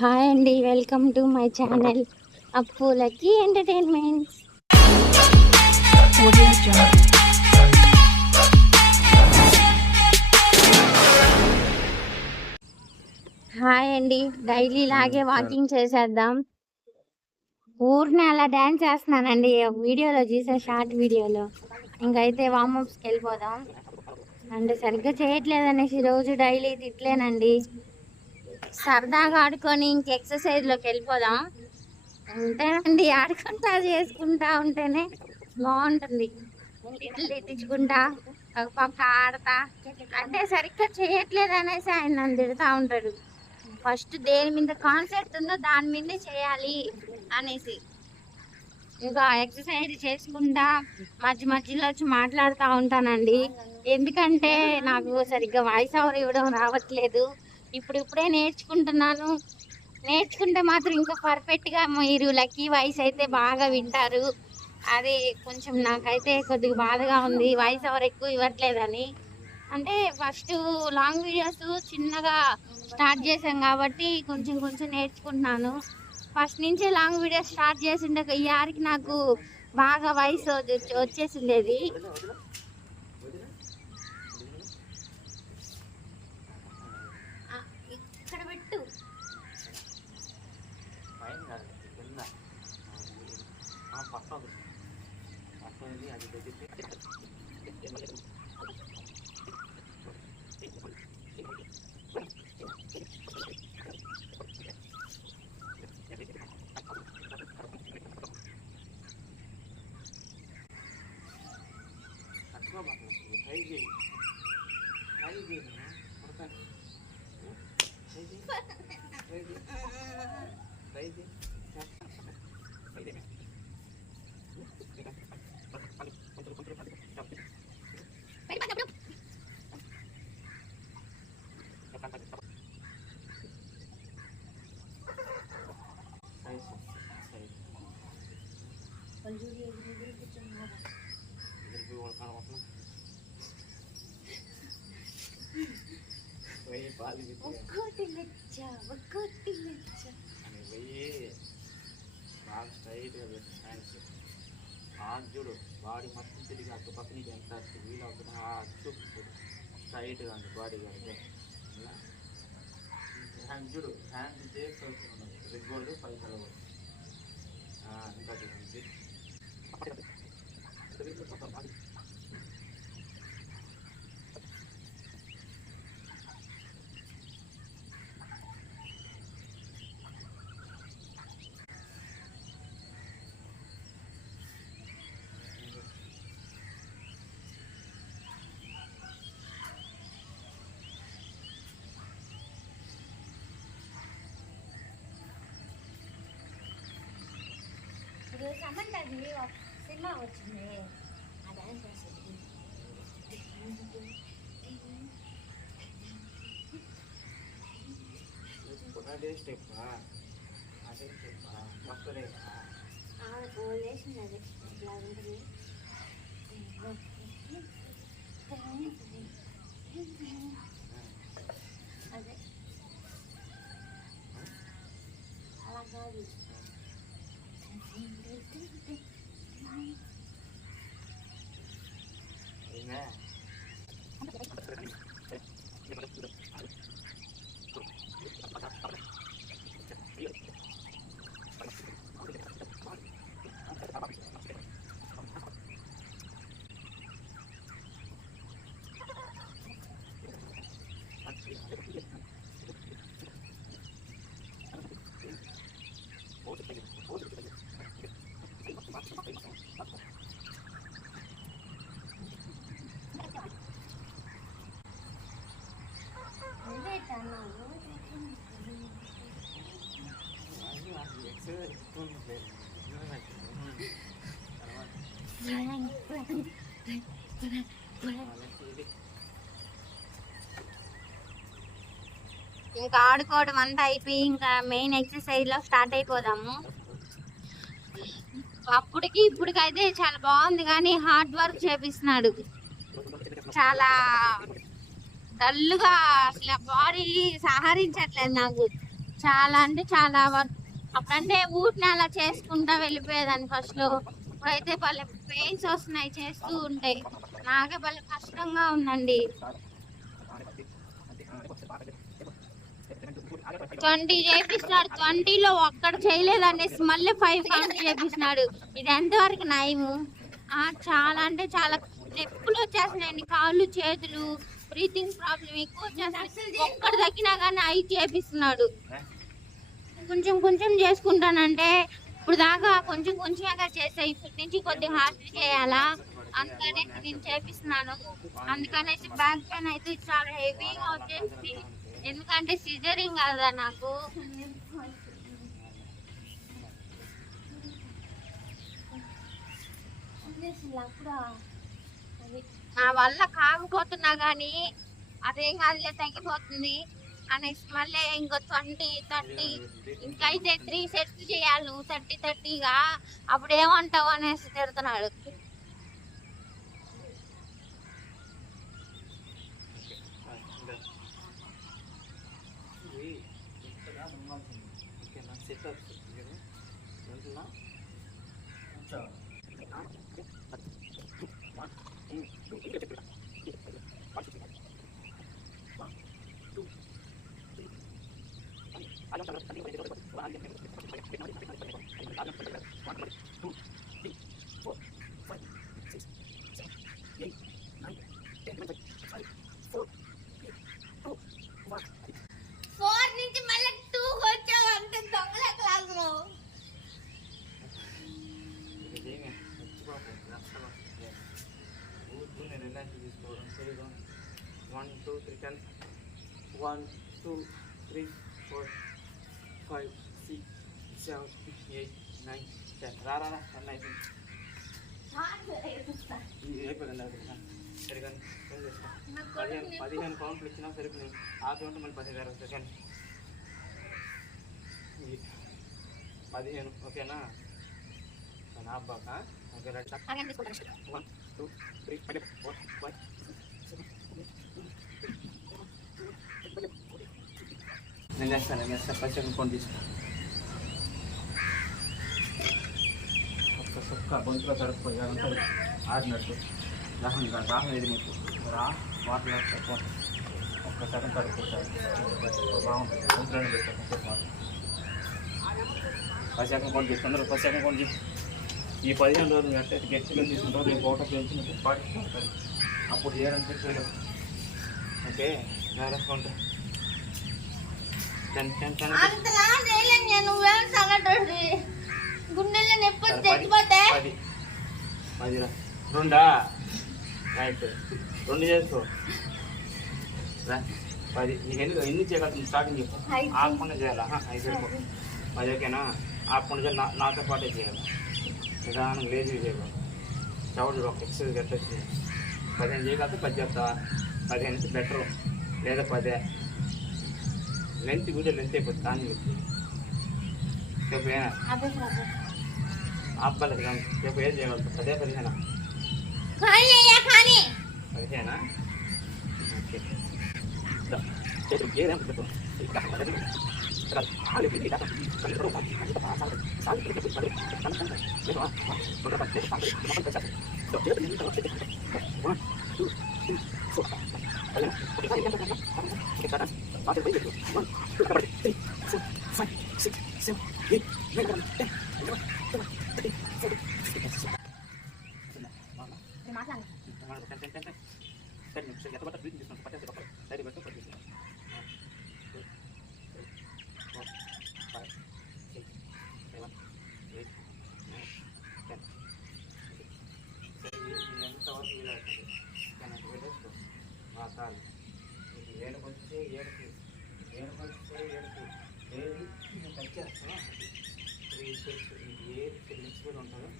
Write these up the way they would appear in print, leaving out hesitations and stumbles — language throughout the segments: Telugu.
హాయ్ అండి, వెల్కమ్ టు మై ఛానల్ అప్పులకి ఎంటర్టైన్మెంట్స్. హాయ్ అండి, డైలీ లాగే వాకింగ్ చేసేద్దాం. ఊరిని అలా డ్యాన్స్ చేస్తున్నానండి, వీడియోలో చూసే షార్ట్ వీడియోలో. ఇంకైతే వార్మప్స్కి వెళ్ళిపోదాం. అంటే సరిగ్గా చేయట్లేదు అనేసి రోజు డైలీ తిట్లేనండి. సరదాగా ఆడుకొని ఇంక ఎక్సర్సైజ్లోకి వెళ్ళిపోదాం. అంతేనండి, ఆడుకుంటా చేసుకుంటా ఉంటేనే బాగుంటుంది. ఇట్లు తిట్టించుకుంటా ఒక పక్క ఆడతా. అంటే సరిగ్గా చేయట్లేదు అనేసి ఆయన నన్ను తిడుతూ ఉంటాడు. ఫస్ట్ దేని మీద కాన్సెప్ట్ ఉందో దాని మీదే చేయాలి అనేసి. ఇంకా ఎక్సర్సైజ్ చేసుకుంటా మధ్య మధ్యలో వచ్చి మాట్లాడుతూ ఉంటానండి. ఎందుకంటే నాకు సరిగ్గా వాయిస్ ఓవర్ ఇవ్వడం రావట్లేదు. ఇప్పుడిప్పుడే నేర్చుకుంటున్నాను. నేర్చుకుంటే మాత్రం ఇంకా పర్ఫెక్ట్గా మీరు లక్కీ వాయిస్ అయితే బాగా వింటారు. అది కొంచెం నాకైతే కొద్దిగా బాధగా ఉంది, వాయిస్ ఓవర్ ఎక్కువ ఇవ్వట్లేదని. అంటే ఫస్ట్ లాంగ్ వీడియోస్ చిన్నగా స్టార్ట్ చేసాం కాబట్టి కొంచెం కొంచెం నేర్చుకుంటున్నాను. ఫస్ట్ నుంచే లాంగ్ వీడియోస్ స్టార్ట్ చేసిండే ఈ యారికి నాకు బాగా వాయిస్ వచ్చేసిండేది. ఇక్కడ పెట్టు. ఒక్కటి లెచ్చ ఒక్కటి లెచ్చ బాగా స్ట్రైట్గా పెట్టు హ్యాండ్స్. చూడు బాడీ మొత్తం తిరిగి అటు పక్క నీకు ఎంత వీలు అవుతుంది చూపు స్ట్రైట్గా ఉంది బాడీ కానీ. హ్యాండ్ చూడు, హ్యాండ్ చేసి రెగ్గోడు పై కలవదు. ఇంకా చూడండి సమంతది సినిమా వచ్చింది, ఆ డాన్స్ చేసేది. అదే స్టెప్ వేసింది, అది ఇట్లా ఉంటుంది. అదే అలా కాదు. ఇంకా ఆడుకోవడం అంతా అయిపోయి ఇంకా మెయిన్ ఎక్సర్సైజ్ లో స్టార్ట్ అయిపోదాము. అప్పటికి ఇప్పటికైతే చాలా బాగుంది, కానీ హార్డ్ వర్క్ చేపిస్తున్నాడు. చాలా డల్గా అసలు బాడీ సహరించట్లేదు నాకు. చాలా అంటే చాలా అప్పుడంటే ఊరిని అలా చేసుకుంటా వెళ్ళిపోయేదాన్ని ఫస్ట్ లో. ఇప్పుడైతే భలే పెయిన్స్ వస్తున్నాయి చేస్తూ ఉంటాయి. నాకే భలే కష్టంగా ఉందండి. 20 చేపిస్తున్నాడు, 20లో ఒక్కడ చేయలేదనేసి మళ్ళీ 5 కంప్లీట్ చేపిస్తున్నాడు. ఇది ఎంతవరకు నయము? చాలా అంటే చాలా నొప్పులు వచ్చేస్తున్నాయండి, కాళ్ళు చేతులు, బ్రీతింగ్ ప్రాబ్లం ఎక్కువ వచ్చేస్తున్నాయి. ఒక్కడ తగ్గినా కానీ 5 చేపిస్తున్నాడు. కొంచెం కొంచెం చేసుకుంటానంటే ఇప్పుడు దాకా కొంచెం కొంచెంగా చేసా, ఇప్పటి నుంచి కొద్దిగా హార్డ్ చేయాలా అందుకనే నేను చేపిస్తున్నాను. అందుకనేసి బ్యాక్ పెయిన్ అయితే చాలా హెవీగా వచ్చేసింది, ఎందుకంటే సిజరింగ్ కదా నాకు. నా వల్ల కాకపోతున్నా కానీ అదేం కాదులే తగ్గిపోతుంది అనేసి మళ్ళీ ఇంకో 20, 30 ఇంకైతే 3 సెట్స్ చేయాలి నువ్వు 30, 30గా, అప్పుడు ఏమంటావు అనేసి తిడుతున్నాడు. One, two, three, 10. 1, 2, 3, 4, 5, 6, 7, 8, 9, 10. రా 10 అయిపోయింది. సరిగా 15 కౌంట్లు ఇచ్చినా సరిపోయింది. ఆపి ఉంటే మళ్ళీ 15 వస్తాయి. 15 ఓకేనా? ఆబ్బాక ఓకే. 1, 2, 3, 4, 5. నేను చేస్తాను 10 సెకండ్ ఫోన్ తీసుకో. ఒక్క గొంతులో తడుపుకోవాలి ఆడినట్టు. దాహం ఇది మీకు వాటర్ ఒక్క సెకండ్ తడుపుకుంటారు బాగుంటుంది. గొంతులోనే చేస్తాను 10 సెకండ్ ఫోన్ తీసుకుంటారు. 10 సెకండ్ ఫోన్ తీసి ఈ 15 రోజులు అంటే గట్టిగా తీసుకుంటారు. రేపు ఫోటో పెంచి పాటిస్తారు, అప్పుడు చేయాలంటే చేయలేదు. ఓకే రెస్పాండ్ 10 రెండా రైట్ 2 చేసుకో. 10 నీకు ఎన్ని చేయగలుగుతుంది స్టార్టింగ్ చెప్పు. ఆపకుండా చేయాలా? 5 10 ఓకేనా? ఆపకుండా చేయాలి, నాతో పాటే చేయాలి. నిదానం లేజీ చేయకూడదు. చౌడు ఒక ఎక్సర్సైజ్ కట్టొచ్చి 15 చేయగలిగితే 10 చెప్తా. 15 నుంచి బెటరు, లేదా 10 లెంత్ వీడియో లెంత్ అయిపోతుంది. కానీ రేపు ఆపలేదు కానీ రేపు ఏం చేయగలుగుతాం? 10, 15 15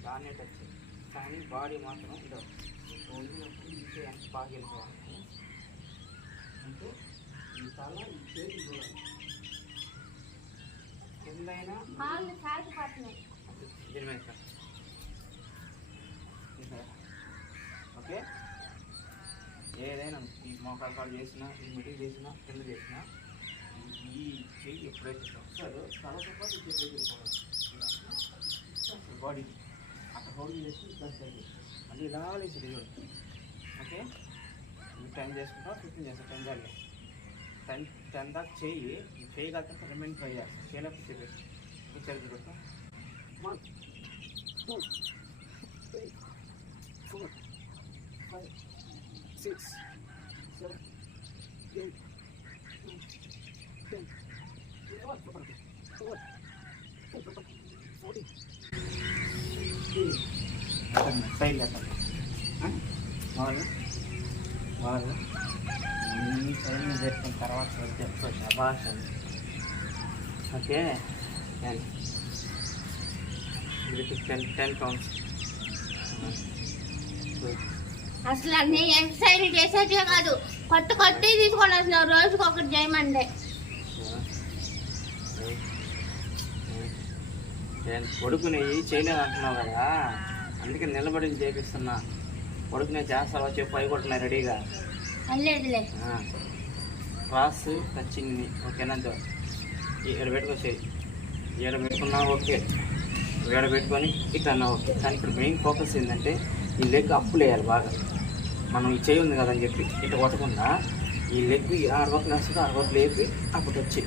దాన్నే టచ్. కానీ బాడీ మాత్రం ఉండవు. ఓన్లీ ఎంత బాగా వెళ్ళిపోవాలి అంటే ఈ తల ఈ చేతి చూడాలి. కిందైనా ఓకే. ఏదైనా ఈ మోకాలు కాలు చేసినా, ఈ మిడిల్ చేసినా, కింద చేసినా ఈ చెయ్యి ఎప్పుడైతే వస్తారో తర్వాత పాటు బాడీ అక్కడ హోల్డ్ చేసి ప్లస్ అయ్యి మళ్ళీ ఇలా లేచి చూడు. ఓకే 10 చేసుకుంటాం, 15 చేస్తాం. 10 దాకా 10 దాకా చెయ్యి చేయగలుగుతా. రిమైన్ 5 చేస్తాం. చేయలేకపోతే చెప్పేసి కూర్చొని చూడతాం. 1 2 3 4 5 6 7 8 9 10 సైడ్ లేకపోతే వాళ్ళు సైడ్ పెట్టుకున్న తర్వాత చెప్తా శభాష్ అని. Okay 10 counts. అసలు అన్ని ఎక్సర్సైజ్ చేసేదే కాదు, కొత్త తీసుకొని అసలు రోజుకి ఒకటి చేయమండే. కొడుకునేవి చేయలేదు అంటున్నావు కదా, అందుకే నిలబడి చేపిస్తున్నా. కొడుకునే చేస్తావా చెప్పు, అవి కొట్టున్నాయి రెడీగా. క్రాస్ టచింగ్ ఓకేనా? ఇక్కడ పెట్టుకొచ్చేది, ఇక్కడ పెట్టుకున్నా ఓకే, ఇక్కడ పెట్టుకొని ఇట్లా ఓకే. కానీ ఇక్కడ మెయిన్ ఫోకస్ ఏంటంటే ఈ లెగ్ అప్పులు వేయాలి బాగా. మనం ఈ చేయి ఉంది కదని చెప్పి ఇట్లా కొట్టకుండా ఈ లెగ్ 6 వరకు నడుస్తుంది, 6 వరకు లేపి అప్పుడు వచ్చి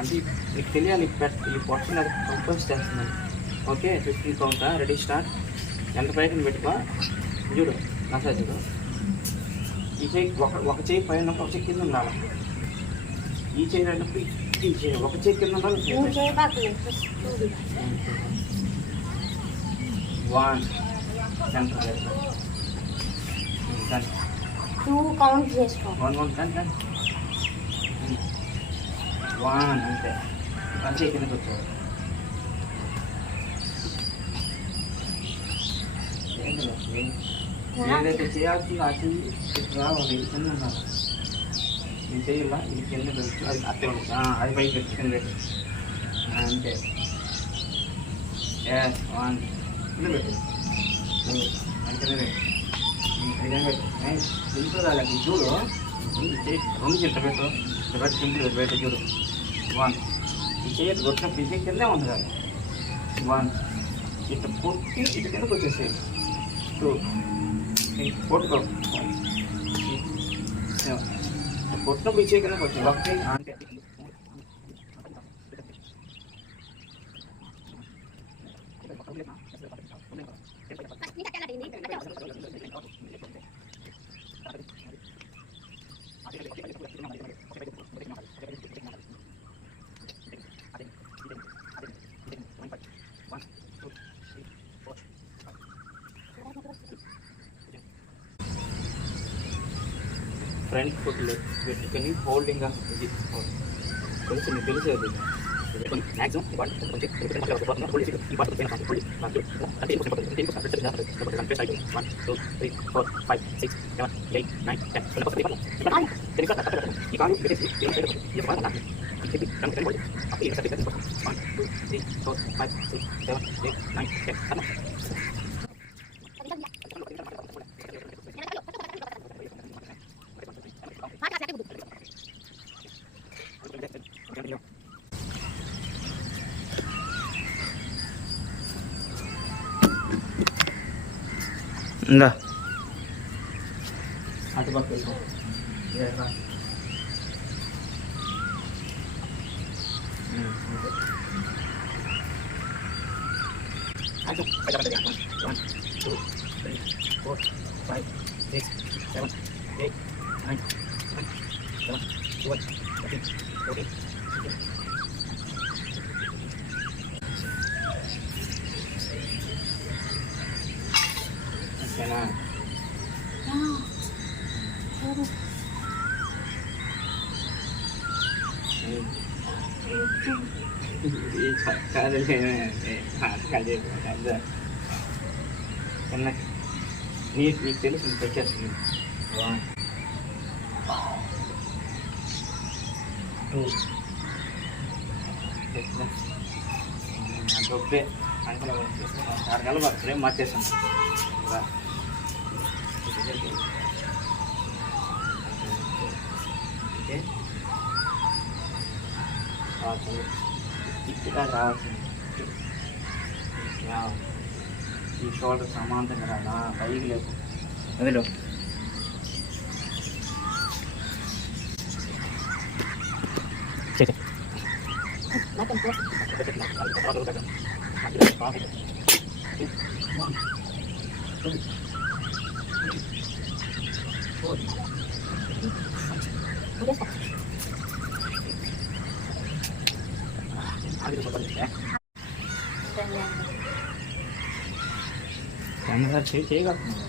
అంటే నీకు తెలియాలి ఈ పొట్టని అది కంపోజ్ చేస్తుందని. ఓకే 15 కౌంటా, రెడీ స్టార్ట్. ఎంత పైకి పెట్టుకో చూడు, నసా చూడు. ఈ చేయి ఒక చేయి పైన ఒక చేయి కింద ఉండాలి. ఈ చేయి రెండప్పుడు ఈ చేయి ఒక చేయి కింద ఉండాలి. 1 సెంటర్ 2 కౌంట్ చేసుకో. 1 అంతే. అంతే కిందకి వచ్చావు. ఏదైతే చేయాల్సిందో అది రావాలి. కింద ఉండాలి. నేను చేయాల ఇది కింద పెట్టు, అది అట్టే ఉంటుంది. అది పైకి పెట్టి కింద పెట్టు అంతే. 1 కింద పెట్టు, అది కింద పెట్టు, సింపుల్ రాలేదు చూడు. 2 చింత పెట్టు, పెట్టి సింపుల్ పెట్టు చూడు. 1 ఈ చేతి కొట్టిన పిసి కిందే ఉంది కదా. 1 ఇట్లా కొట్టి ఇటు కిందకు వచ్చేసేది. 2 కొట్టుకో, కొట్టినప్పుడు ఈ చేయి కిందకు వచ్చేది. 1 అంటే ఫ్రంట్ ఫుట్ లెగ్ పెట్టుకొని హోల్డింగ్ ఇది తెలుసు, నీకు తెలిసేది మ్యాక్సిమం 1 2 3 4 5 6 7 8 9 10 ఇందా అటుపక్క వెళ్ళిపో. One, two, three, 4, 5, 6, 7, 8, 9, 10, 11, 12, 13, 14, 15. ఓకేనా? నీకు తెలుసు పెట్టేస్తుంది. 1 2 గొప్పే అనుకున్నా అరగల ఫ్రేమ్ మార్చేస్తాను. ఓకే ఇక్కడ రావాల్సింది. ఈ షోల్డర్ సమాంతంగా రాదా, పైకి లేకు అదిలో. చేయగలుగుతున్నాను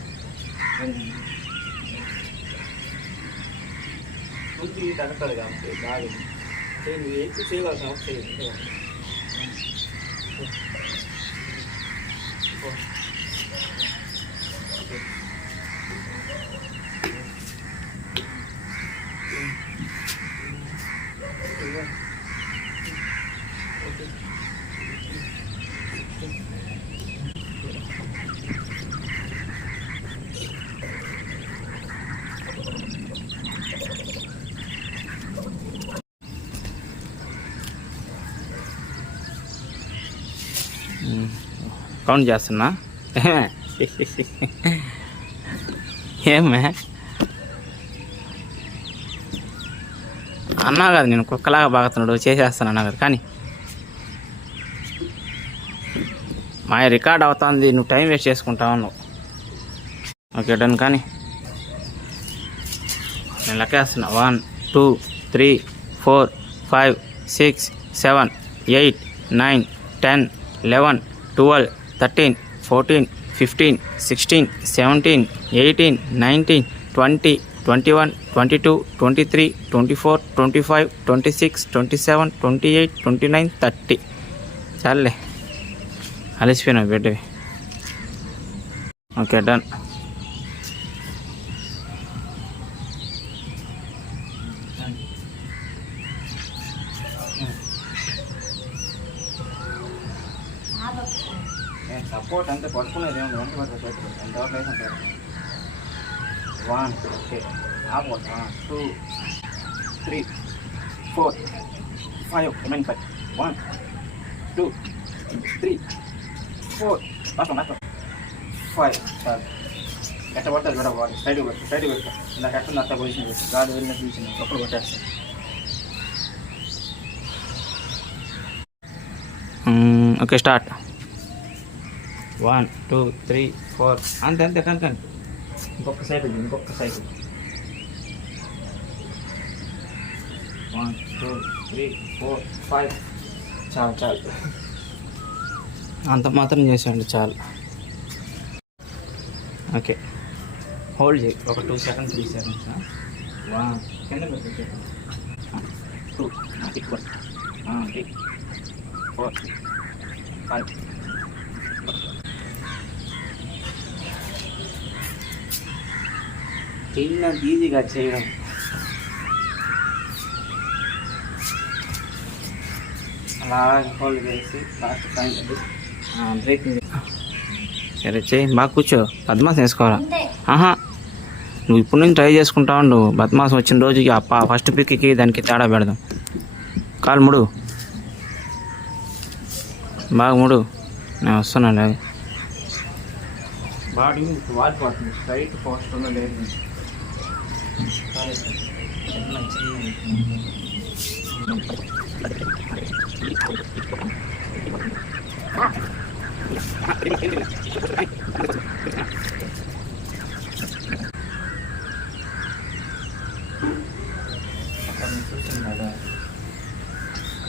తగ్గదు కాబట్టి బాగా ఎక్కువ చేయగలుగుతాను. కౌంట్ చేస్తున్నా ఏమే అన్నా కదా నేను కుక్కలాగా బాగుతున్నాడు చేసేస్తాను అన్నా కదా. కానీ మా రికార్డ్ అవుతుంది, నువ్వు టైం వేస్ట్ చేసుకుంటావు నువ్వు. Okay done. కానీ నేను లెక్కేస్తున్నా 1 2 3 4 5 6 7 8 9 10 11 12 13 14 15 16 17 18 19 20 21 22 23 24 25 26 27 28 29 30. చాలే అలసిపోయినా బిడ్డవి. Okay done. సపోర్ట్ అంతే పట్టుకునేది ఏమి వెంట పట్టుకోవచ్చు. ఎంతవరకు వేసి ఉంటారు 1 ఓకే 2 3 4 5 రిమైన్ 5 1 2 3 4 లాస్ట్ 5. చాలు ఎట్ట పడుతుంది కూడా బాడీ స్ట్రైట్గా పెట్టు నాకు ఎట్టుంది అట్లా పొజిషన్ పెట్టు. గాలి వెళ్ళిన చూసి ఒక్కడు కొట్టేస్తాను. Okay start. 1 2 3 4 అంతే అంతే కనుక ఇంకొక సైకిల్ 1 2 3 4 5. చాలు అంత మాత్రం చేసేయండి చాలు. ఓకే హోల్డ్ చేయి ఒక 2 సెకండ్స్ 3 సెకండ్స్. 1 కింద పెట్టు 2 3 4 5. చిన్న ఈజీగా చేయడం. అలా హోల్డ్ చేసి లాస్ట్ టైం బ్రేకింగ్. సరే చేయి బాగా కూర్చో. బద్మాసం వేసుకోవాలా? నువ్వు ఇప్పుడు నుంచి ట్రై చేసుకుంటా ఉండు. బద్మాసం వచ్చిన రోజుకి ఫస్ట్ పిక్కి దానికి తేడా పెడదాం. కాలు ముడు, బాగా ముడు. నేను వస్తున్నాను. బాడీ వాడిపోతుంది స్ట్రైట్ పోస్ట్ లేదు.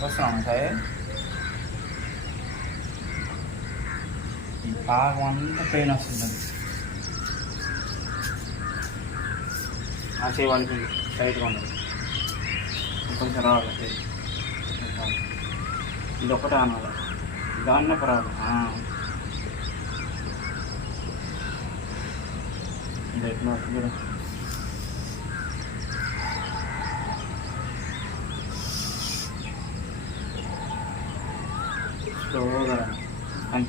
వస్తున్నాం సార్. బాగా అంతా పెయిన్ వస్తుంటుంది. ఆ చేయడానికి టైట్గా ఉండదు. కొంచెం రావాలి. ఇది ఒకటే అనాలి. దాన్నే పరాలి. ఇది ఎట్లా వస్తుంది? స్లోగా కానీ